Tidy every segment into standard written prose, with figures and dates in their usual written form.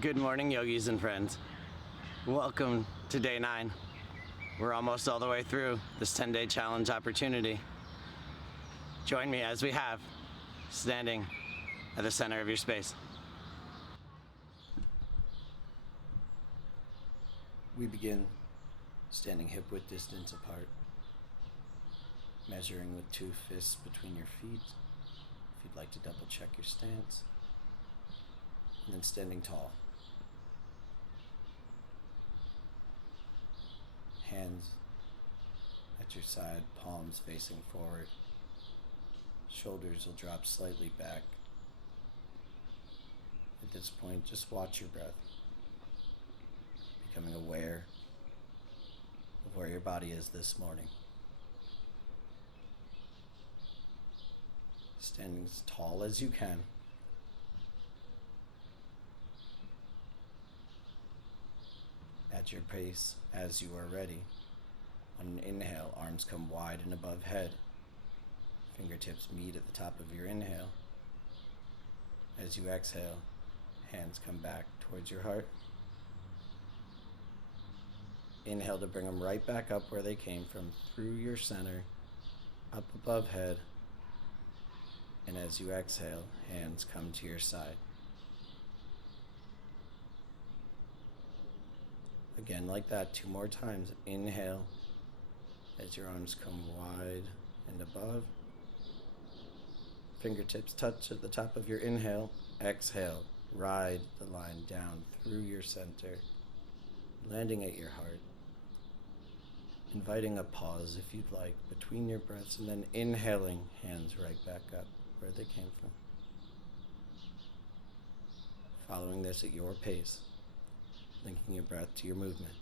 Good morning, yogis and friends. Welcome to day 9. We're almost all the way through this 10-day challenge opportunity. Join me as we have, standing at the center of your space. We begin standing hip-width distance apart, measuring with 2 fists between your feet, if you'd like to double check your stance, and then standing tall. Hands at your side, palms facing forward. Shoulders will drop slightly back. At this point, just watch your breath, becoming aware of where your body is this morning. Standing as tall as you can. At your pace, as you are ready. On an inhale, arms come wide and above head. Fingertips meet at the top of your inhale. As you exhale, hands come back towards your heart. Inhale to bring them right back up where they came from, through your center, up above head. And as you exhale, hands come to your side. Again, like that, 2 more times. Inhale, as your arms come wide and above. Fingertips touch at the top of your inhale. Exhale, ride the line down through your center, landing at your heart. Inviting a pause, if you'd like, between your breaths, and then inhaling, hands right back up where they came from. Following this at your pace, linking your breath to your movement.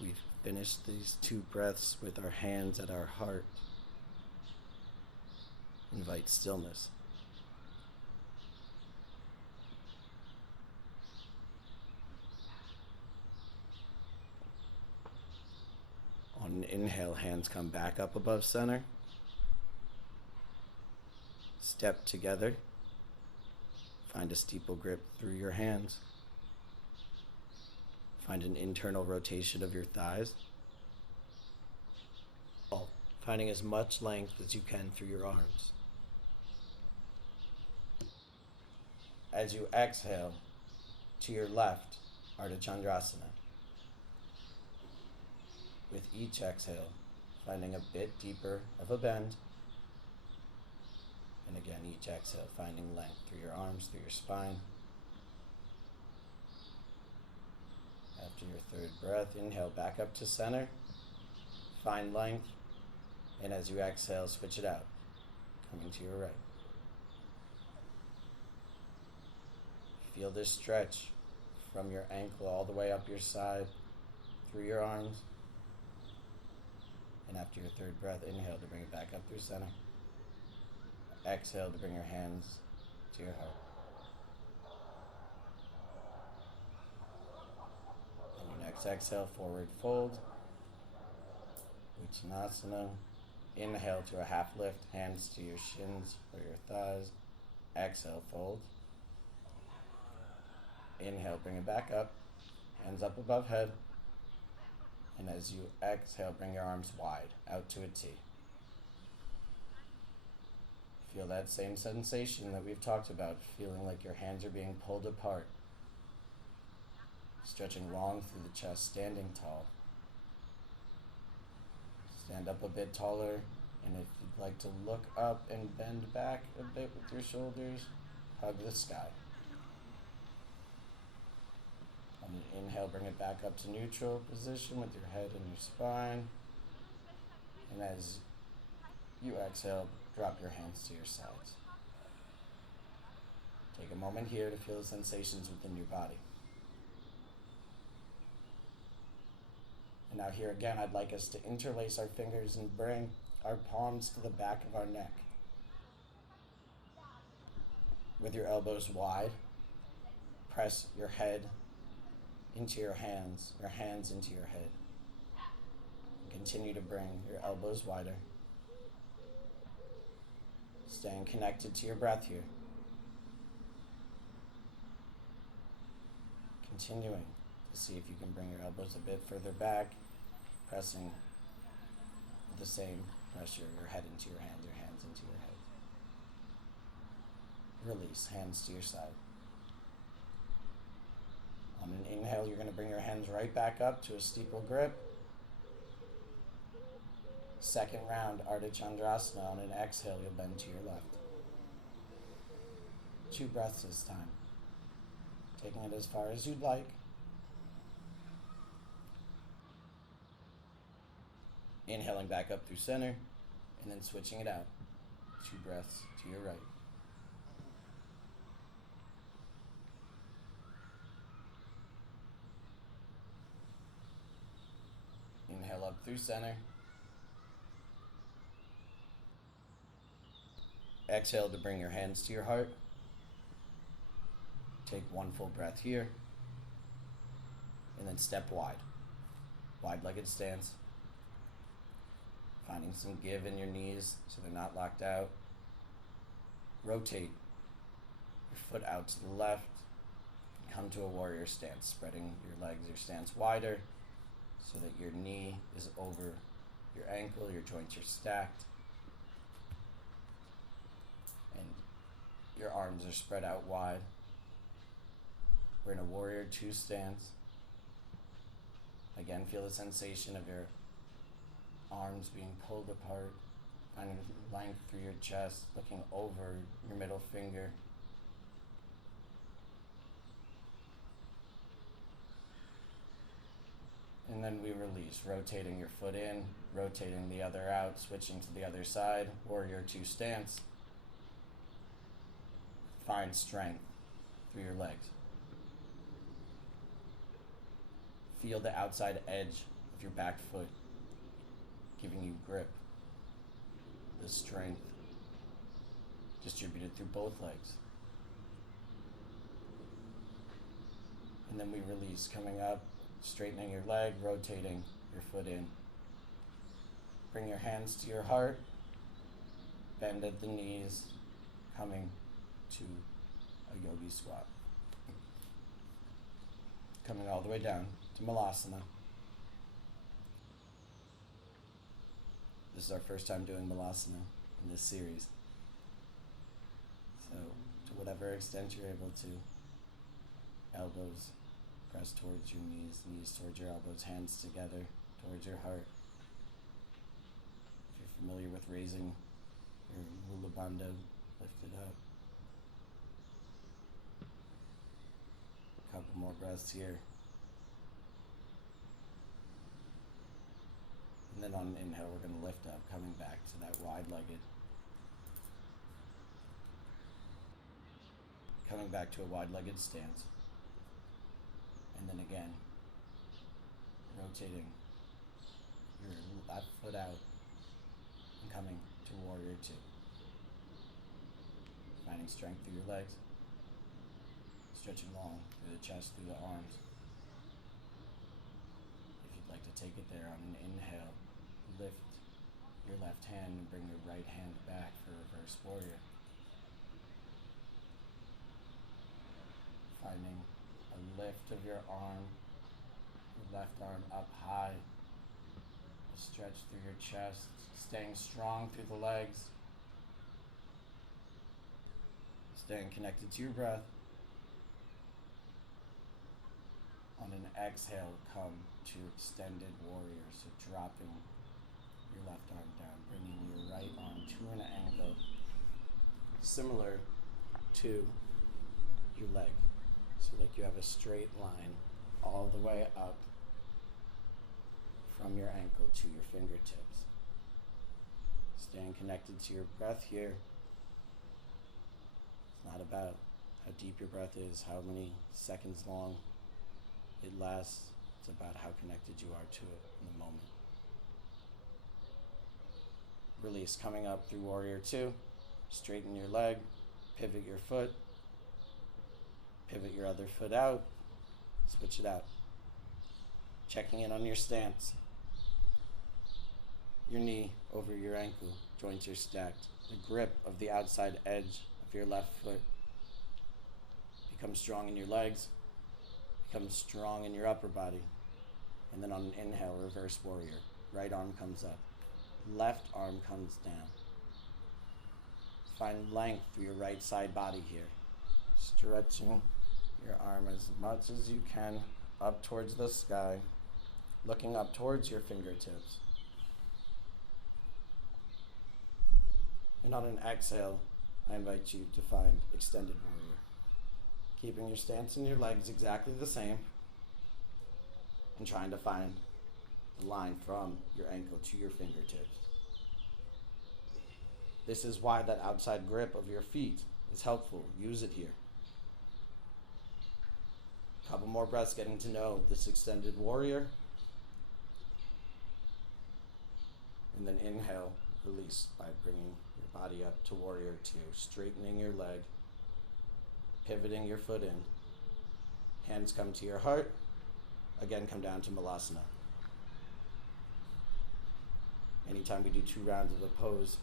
We've finished these 2 breaths with our hands at our heart. Invite stillness. On an inhale, hands come back up above center. Step together. Find a steeple grip through your hands. Find an internal rotation of your thighs. Finding as much length as you can through your arms. As you exhale, to your left, Ardha Chandrasana. With each exhale, finding a bit deeper of a bend. And again, each exhale, finding length through your arms, through your spine. After your 3rd breath, inhale back up to center. Find length. And as you exhale, switch it out, coming to your right. Feel this stretch from your ankle all the way up your side, through your arms. And after your 3rd breath, inhale to bring it back up through center. Exhale to bring your hands to your heart. And your next exhale, forward fold. Uttanasana. Inhale to a half lift, hands to your shins or your thighs. Exhale, fold. Inhale, bring it back up. Hands up above head. And as you exhale, bring your arms wide, out to a T. Feel that same sensation that we've talked about, feeling like your hands are being pulled apart. Stretching long through the chest, standing tall. Stand up a bit taller, and if you'd like to look up and bend back a bit with your shoulders, hug the sky. On an inhale, bring it back up to neutral position with your head and your spine. And as you exhale, drop your hands to your sides. Take a moment here to feel the sensations within your body. And now here again, I'd like us to interlace our fingers and bring our palms to the back of our neck. With your elbows wide, press your head into your hands into your head. Continue to bring your elbows wider. Staying connected to your breath here. Continuing to see if you can bring your elbows a bit further back, pressing with the same pressure, your head into your hands into your head. Release, hands to your side. On an inhale, you're going to bring your hands right back up to a steeple grip. Second round, Ardha Chandrasana. On an exhale, you'll bend to your left. 2 breaths this time. Taking it as far as you'd like. Inhaling back up through center, and then switching it out. 2 breaths to your right. Inhale up through center. Exhale to bring your hands to your heart. Take 1 full breath here. And then step wide. Wide-legged stance. Finding some give in your knees so they're not locked out. Rotate your foot out to the left. Come to a warrior stance, spreading your legs, your stance wider so that your knee is over your ankle, your joints are stacked. And your arms are spread out wide. We're in a warrior 2 stance. Again, feel the sensation of your arms being pulled apart, finding length through your chest, looking over your middle finger. And then we release, rotating your foot in, rotating the other out, switching to the other side, warrior 2 stance. Find strength through your legs. Feel the outside edge of your back foot giving you grip, the strength distributed through both legs. And then we release, coming up, straightening your leg, rotating your foot in. Bring your hands to your heart, bend at the knees, coming to a yogi squat. Coming all the way down to malasana. This is our first time doing malasana in this series. So, to whatever extent you're able to, elbows press towards your knees, knees towards your elbows, hands together towards your heart. If you're familiar with raising your mula bandha, lift it up. Couple more breaths here. And then on an inhale, we're going to lift up, coming back to that wide-legged. Coming back to a wide-legged stance. And then again, rotating your left foot out and coming to warrior 2. Finding strength through your legs. Stretching long through the chest, through the arms. If you'd like to take it there on an inhale, lift your left hand and bring your right hand back for reverse warrior. Finding a lift of your arm, your left arm up high. A stretch through your chest, staying strong through the legs. Staying connected to your breath. On an exhale, come to extended warrior. So dropping your left arm down, bringing your right arm to an angle similar to your leg. So that you have a straight line all the way up from your ankle to your fingertips. Staying connected to your breath here. It's not about how deep your breath is, how many seconds long it lasts. It's about how connected you are to it in the moment. Release, coming up through warrior 2. Straighten your leg, pivot your foot, pivot your other foot out, switch it out. Checking in on your stance. your knee over your ankle, joints are stacked. The grip of the outside edge of your left foot. Become strong in your legs, become strong in your upper body. And then on an inhale, reverse warrior. Right arm comes up, left arm comes down. Find length through your right side body here. Stretching your arm as much as you can up towards the sky, looking up towards your fingertips. And on an exhale, I invite you to find extended warrior. Keeping your stance and your legs exactly the same, and trying to find the line from your ankle to your fingertips. This is why that outside grip of your feet is helpful. Use it here. Couple more breaths getting to know this extended warrior. And then inhale, release by bringing your body up to warrior two, straightening your leg, pivoting your foot in. Hands come to your heart. Again, come down to malasana. Anytime we do 2 rounds of the pose,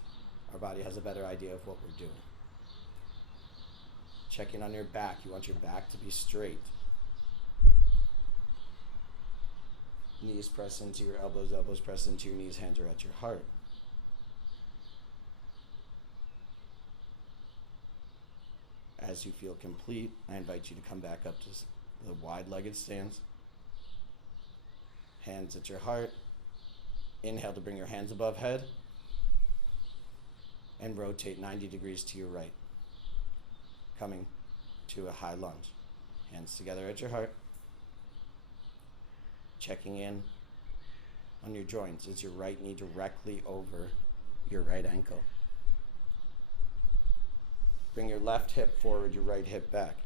our body has a better idea of what we're doing. Check in on your back. You want your back to be straight. Knees press into your elbows, elbows press into your knees, hands are at your heart. As you feel complete, I invite you to come back up to the wide-legged stance. Hands at your heart. Inhale to bring your hands above head. And rotate 90 degrees to your right. Coming to a high lunge. Hands together at your heart. Checking in on your joints. Is your right knee directly over your right ankle? Bring your left hip forward, your right hip back.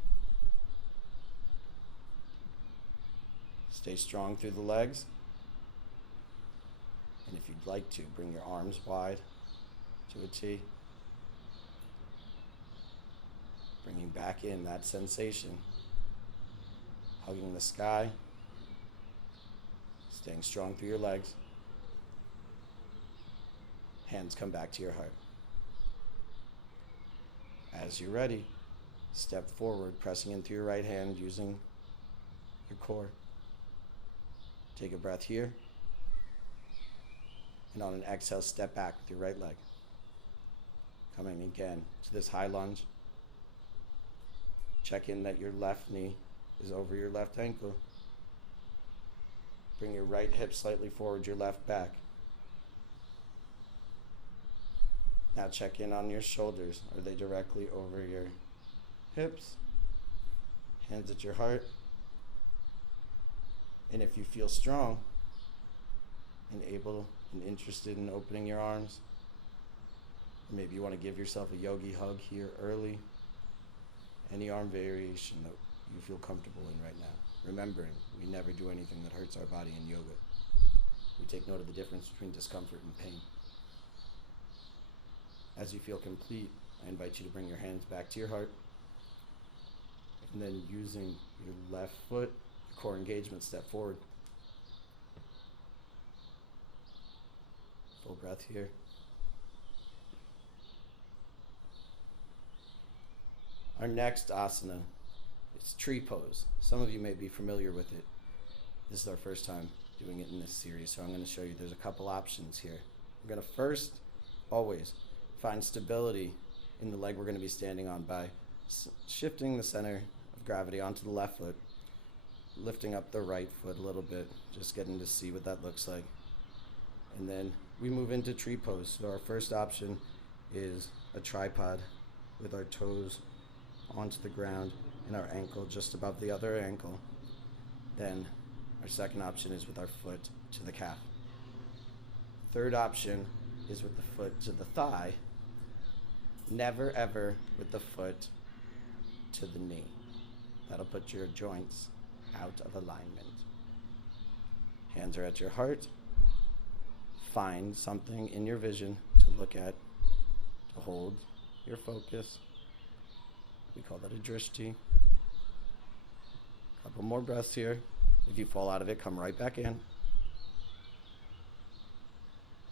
Stay strong through the legs. And if you'd like to, bring your arms wide to a T. Bringing back in that sensation. Hugging the sky. Staying strong through your legs. Hands come back to your heart. As you're ready, step forward, pressing in through your right hand using your core. Take a breath here. And on an exhale, step back with your right leg. Coming again to this high lunge. Check in that your left knee is over your left ankle. Bring your right hip slightly forward, your left back. Now check in on your shoulders. Are they directly over your hips? Hands at your heart. And if you feel strong and able and interested in opening your arms, maybe you want to give yourself a yogi hug here early. Any arm variation that you feel comfortable in right now. Remembering, we never do anything that hurts our body in yoga. We take note of the difference between discomfort and pain. As you feel complete, I invite you to bring your hands back to your heart. And then using your left foot, core engagement, step forward. Full breath here. Our next asana is tree pose. Some of you may be familiar with it. This is our first time doing it in this series, so I'm going to show you there's a couple options here. We're going to first, always, find stability in the leg we're going to be standing on by shifting the center of gravity onto the left foot, lifting up the right foot a little bit, just getting to see what that looks like. And then we move into tree pose. So our first option is a tripod with our toes onto the ground and our ankle just above the other ankle. Then our second option is with our foot to the calf. Third option is with the foot to the thigh. Never ever with the foot to the knee. That'll put your joints out of alignment. Hands are at your heart. Find something in your vision to look at, to hold your focus. We call that a drishti. Couple more breaths here. If you fall out of it, come right back in.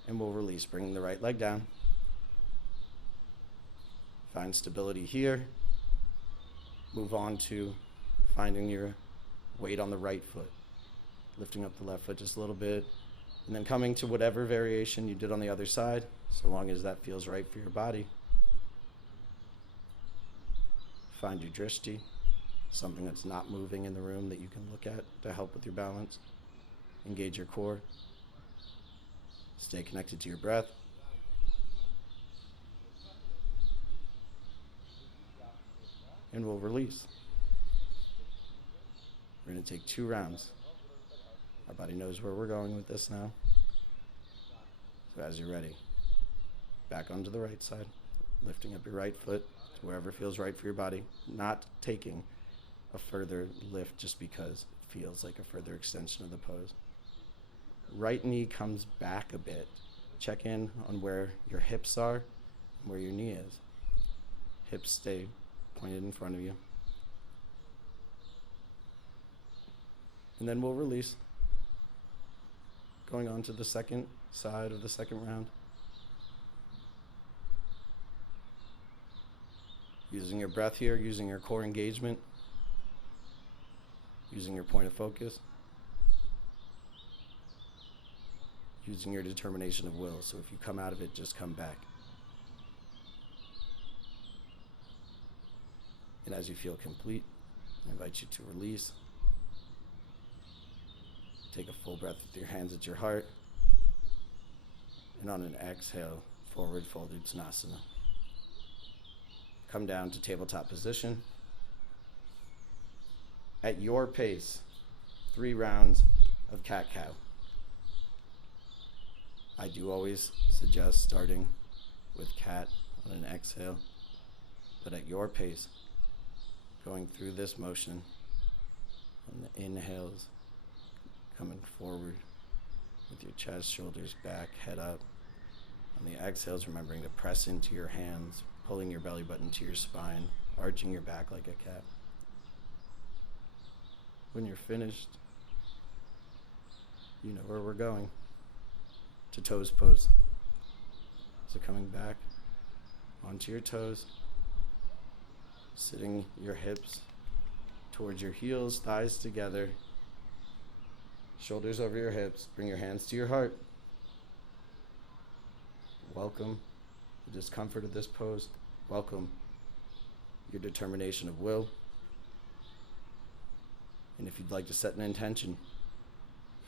And we'll release, bringing the right leg down. Find stability here. Move on to finding your weight on the right foot. Lifting up the left foot just a little bit. And then coming to whatever variation you did on the other side, so long as that feels right for your body. Find your drishti, something that's not moving in the room that you can look at to help with your balance. Engage your core. Stay connected to your breath. And we'll release. We're going to take 2 rounds. Our body knows where we're going with this now. So as you're ready, back onto the right side, lifting up your right foot to wherever feels right for your body, not taking a further lift just because it feels like a further extension of the pose. Right knee comes back a bit. Check in on where your hips are and where your knee is. Hips stay pointed in front of you. And then we'll release. Going on to the second side of the second round. Using your breath here, using your core engagement, using your point of focus, using your determination of will. So if you come out of it, just come back. And as you feel complete, I invite you to release. Take a full breath with your hands at your heart. And on an exhale, forward folded Uttanasana. Come down to tabletop position. At your pace, 3 rounds of cat-cow. I do always suggest starting with cat on an exhale, but at your pace, going through this motion, on the inhales, coming forward with your chest, shoulders back, head up. On the exhales, remembering to press into your hands, pulling your belly button to your spine, arching your back like a cat. When you're finished, you know where we're going. To toes pose. So coming back onto your toes, sitting your hips towards your heels, thighs together, shoulders over your hips, bring your hands to your heart. Welcome the discomfort of this pose. Welcome your determination of will. And if you'd like to set an intention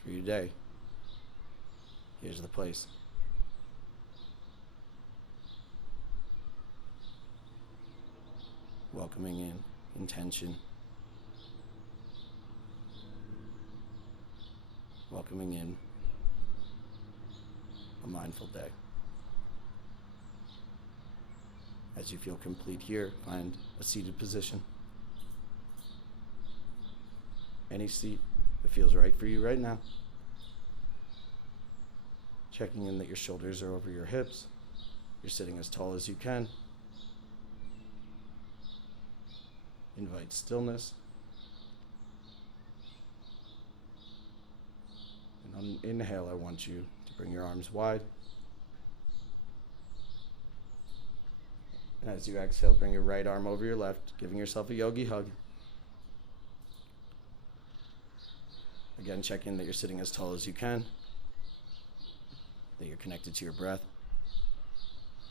for your day, here's the place. Welcoming in intention. Welcoming in a mindful day. As you feel complete here, find a seated position. Any seat that feels right for you right now. Checking in that your shoulders are over your hips. You're sitting as tall as you can. Invite stillness. And on an inhale, I want you to bring your arms wide. And as you exhale, bring your right arm over your left, giving yourself a yogi hug. Again, check in that you're sitting as tall as you can, that you're connected to your breath.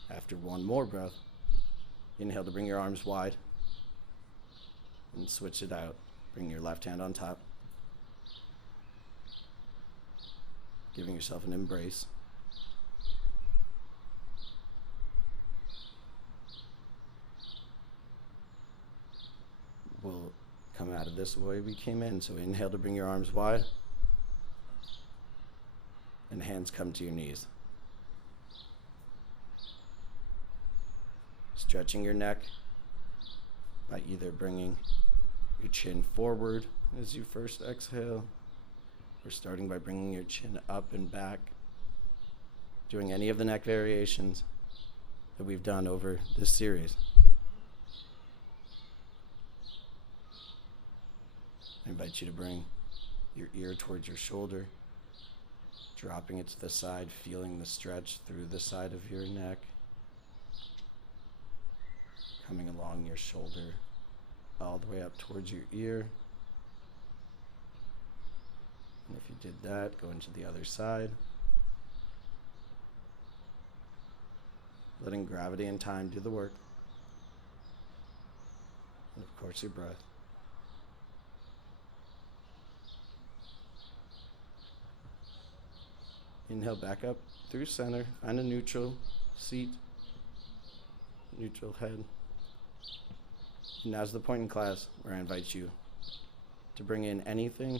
After one more breath, inhale to bring your arms wide, and switch it out. Bring your left hand on top, giving yourself an embrace. We'll come out of this the way we came in. So inhale to bring your arms wide, and hands come to your knees. Stretching your neck by either bringing your chin forward as you first exhale, or starting by bringing your chin up and back, doing any of the neck variations that we've done over this series. I invite you to bring your ear towards your shoulder, Dropping it to the side, feeling the stretch through the side of your neck, coming along your shoulder, all the way up towards your ear. And if you did that, go into the other side. Letting gravity and time do the work. And of course your breath. Inhale back up through center, find a neutral seat, neutral head. And now's the point in class where I invite you to bring in anything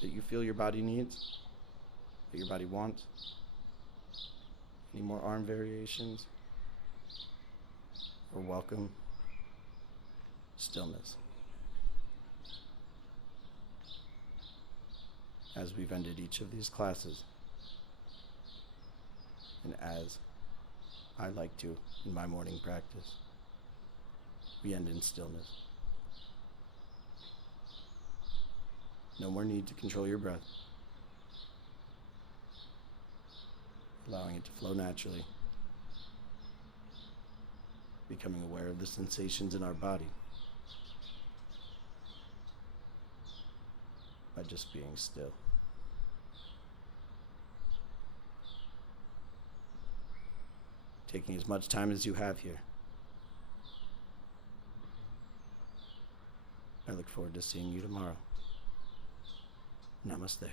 that you feel your body needs, that your body wants. Any more arm variations? Or welcome stillness. As we've ended each of these classes, and as I like to in my morning practice, we end in stillness. No more need to control your breath. Allowing it to flow naturally. Becoming aware of the sensations in our body by just being still. Taking as much time as you have here. I look forward to seeing you tomorrow. Namaste.